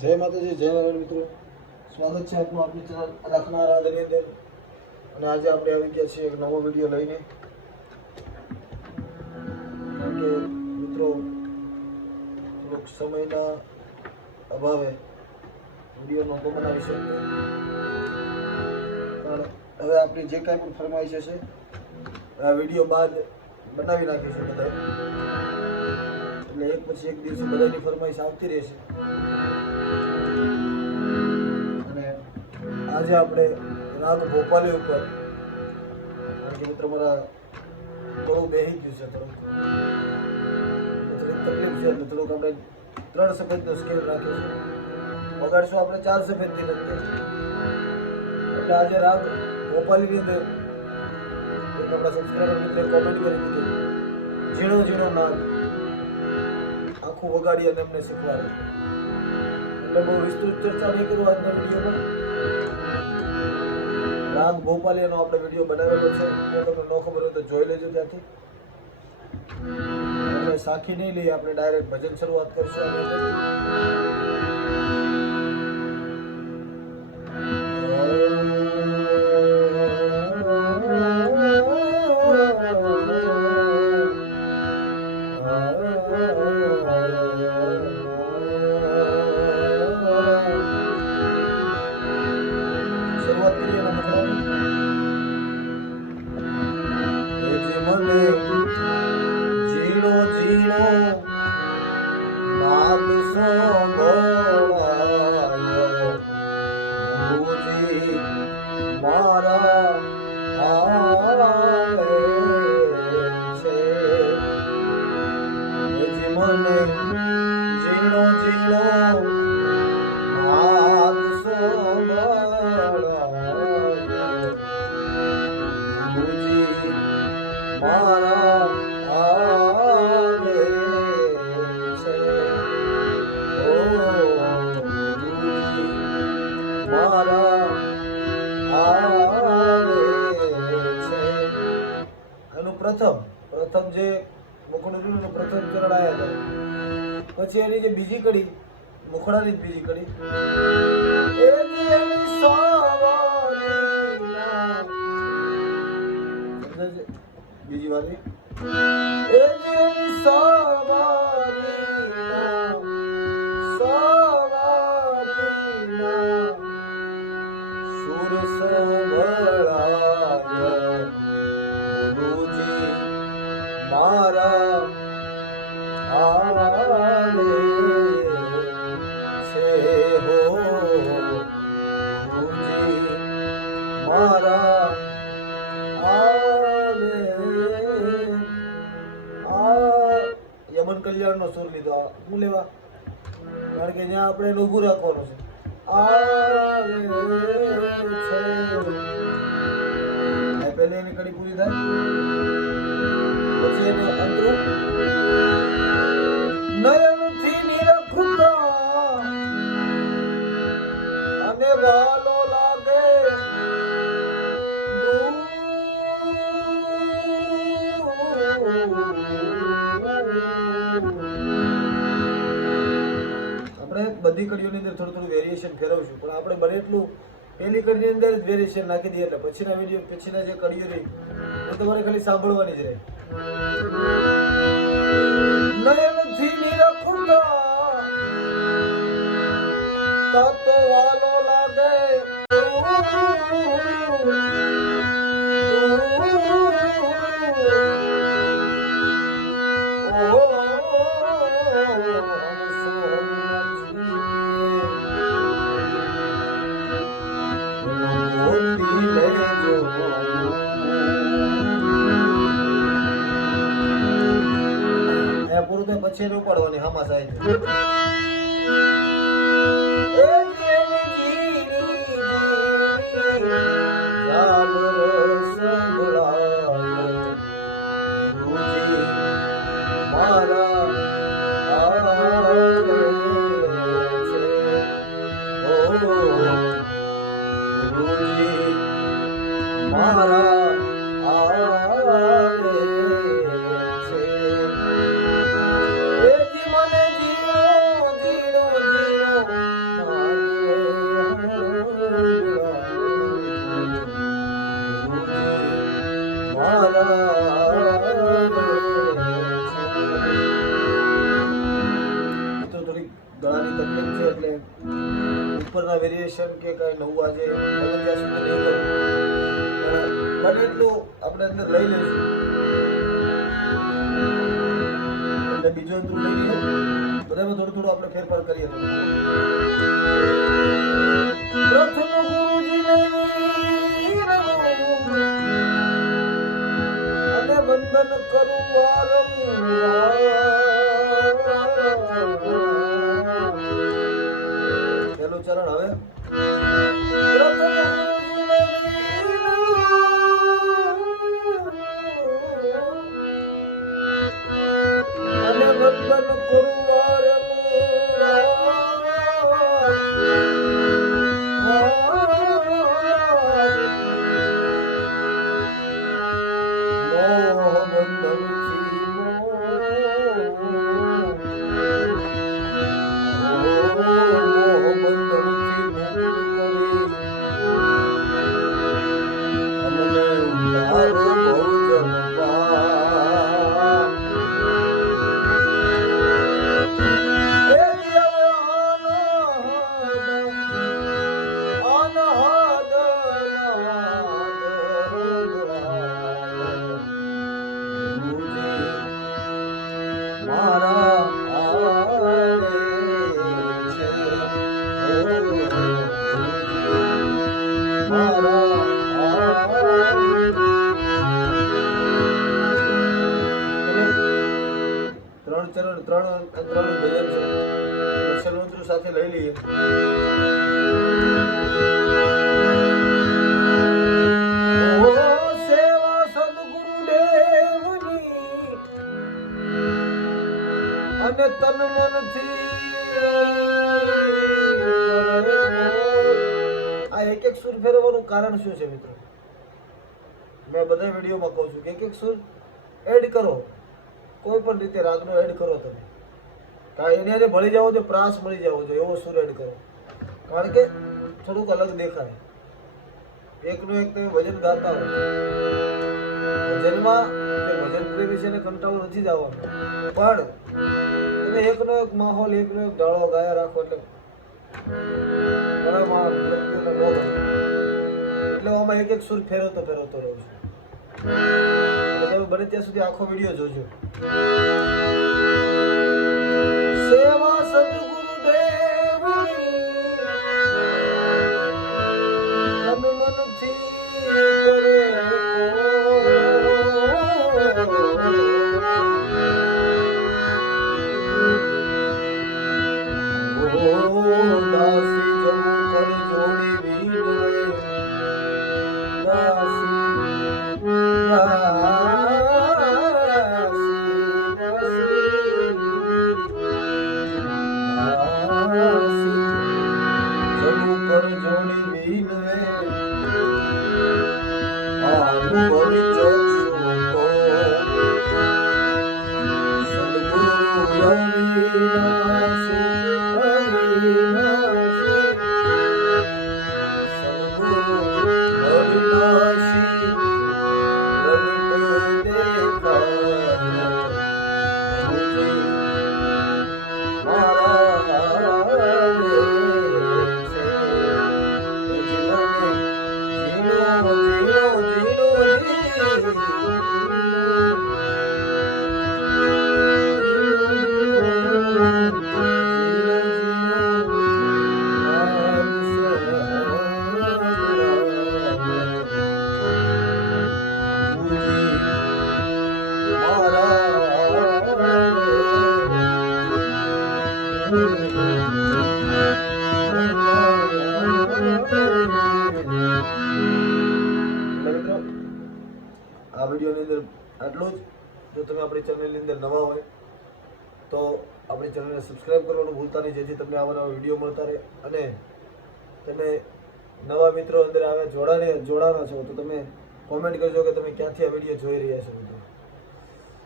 જય માતાજી, જય નારાયણ મિત્રો, સ્વાગત છે આપનું આપણી ચેનલ અલખના આરાધની અંદર. અને આજે આપણે આવી ગયા છીએ એક નવો વિડીયો લઈને. કારણ કે મિત્રો થોડોક સમયના અભાવે વિડીયો નહોતો બનાવી શકતો. પણ હવે આપણી જે કાંઈ પણ ફરમાઈશ હશે આ વિડીયો બાદ બનાવી નાખીશું બધા. એટલે એક પછી એક દિવસે બધાની ફરમાઈશ આવતી રહેશે. આજે આપણે રાગ ભોપાલી ઉપર, કારણ કે મિત્ર મારા થોડું બેસી ગયું છે, થોડીક તકલીફ છે, એટલે થોડુંક આપણે 3 સફેદનો સ્કેલ રાખીશું. વગાડશું આપણે 4 સફેદથી લગતી. એટલે આજે રાગ ભોપાલીની અંદર એક આપણા સબસ્ક્રાઈબર મિત્રે કોમેન્ટ કરી દીધી, ઝીણો ઝીણો નાદ આખું વગાડી અને એમને શીખવાડે. એટલે બહુ વિસ્તૃત ચર્ચા નહીં કરું આજના વિડીયોમાં. રાગ ભોપાલીનો આપણે વિડીયો બનાવેલો છે, જો તમને ન ખબર હોય તો જોઈ લેજો ત્યાંથી. આપણે સાખી નહીં લઈએ, આપણે ડાયરેક્ટ ભજન શરૂઆત કરશું. શરૂઆત કરીએ એના મને જીણો જીણો નાદ સંભળાયો, ગુરુજી મારા આવે છે. મને જીણો જીણો નાદ સંભળાયો, ગુરુજી મારા આવે છે. ઓ ગુરુજી મારા આવે છે. એનું પ્રથમ જે મુખડું પ્રથમ ચરણ આવ્યા હતા, પછી એની જે બીજી કડી, મુખડાની જ બીજી કડી, બીજી વાર સુર સંભળાયો, ગુરુજી મારા આવે છે. હો ગુરુજી મારા યમન કલ્યાણનો સુર લીધો. શું લેવા? કારણ કે જ્યાં આપણે એને ઊભું રાખવાનું છે. આવે છે. પહેલે એની કડી પૂરી થાય, પછી એને અંતરું નયનથી નિરખુતા અને વાલો લાગે આપણે બધી કડીઓની અંદર થોડું વેરિએશન ફેરવશું, પણ આપણે બને એટલું પહેલી કડીની અંદર જ વેરિએશન નાખી દઈએ, એટલે પછીના વિડીયો પછીના જે કડીઓ રહી એ તમારે ખાલી સાંભળવાની જ રહે. નયનથી નિરખુતા તો વાલો લાગે, પૂરું થાય પછી એને ઉપાડવાની હામા સાહેબ. છે એટલે ઉપરના વેરિએશન કે કાંઈ નવું આજે બને ત્યાં સુધી નહીં કરું. બને એટલું આપણે અંદર લઈ લઈશું એટલે બીજો અંતર લઈ લઈએ બધામાં થોડું થોડું આપણે ફેરફાર કરીએ. પ્રથમ ગુરુજીને અને વંદન કરું વારંવાર. પહેલું ચરણ હવે અને વંદન કરું ત્રણ ભજન છે સર્વંતૃ સાથે લઈ લઈએ. સેવા સદગુરુદેવની અને તન મનથી આ એક એક સુર ફેરવવાનું કારણ શું છે મિત્રો? મેં બધા વિડીયોમાં કહું છું કે એક એક સુર એડ કરો, કોઈ પણ રીતે રાગનો એડ કરો તમે. એને એને ભળી જાવ તો પ્રાસ મળી જાવ જોઈએ એવો સુર એડ કરો, કારણ કે થોડુંક અલગ દેખાય. એકનું એક તમે ભજન ગાતા હોય, ભજનમાં ભજન પ્રેમી છે એને કંટાળો નથી જવાનો, પણ તમે એકનો એક માહોલ એકનો એક ડાળો ગાયા રાખો એટલે બરાબર વ્યક્તિને ન ગમે. એટલે આમાં એક એક સુર ફેરવતો રહું છું. તમે બને ત્યાં સુધી આખો વિડીયો જોજો. સેવા સદગુરુદેવની તન મનથી કરે દાસી જવું કર જોડી વીડવે દાસી આ વિડીયોની અંદર આટલું જ. જો તમે આપણી ચેનલની અંદર નવા હોય તો આપણી ચેનલને સબસ્ક્રાઈબ કરવાનું ભૂલતા નહીં, જેથી તમને આવા નવા વિડીયો મળતા રહે. અને તમે નવા મિત્રો અંદર આવે જોડાના છો તો તમે કોમેન્ટ કરજો કે તમે ક્યાંથી આ વિડીયો જોઈ રહ્યા છો મિત્રો,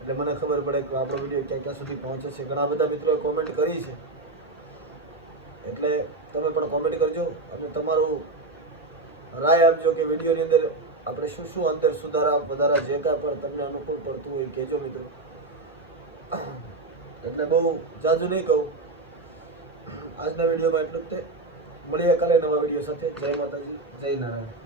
એટલે મને ખબર પડે કે આપણો વિડીયો ક્યાં ક્યાં સુધી પહોંચે છે. ઘણા બધા મિત્રોએ કોમેન્ટ કરી છે, એટલે તમે પણ કોમેન્ટ કરજો અને તમારું રાય આપજો કે વિડીયોની અંદર આપણે શું શું અંદર સુધારા વધારા જે કાંઈ પણ તમને અનુકૂળ પડતું હોય કહેજો મિત્રો. એટલે બહુ જાજુ નહીં કહું, આજના વિડીયોમાં એટલું જ તે. મળીએ કાલે નવા વિડીયો સાથે. જય માતાજી, જય નારાયણ.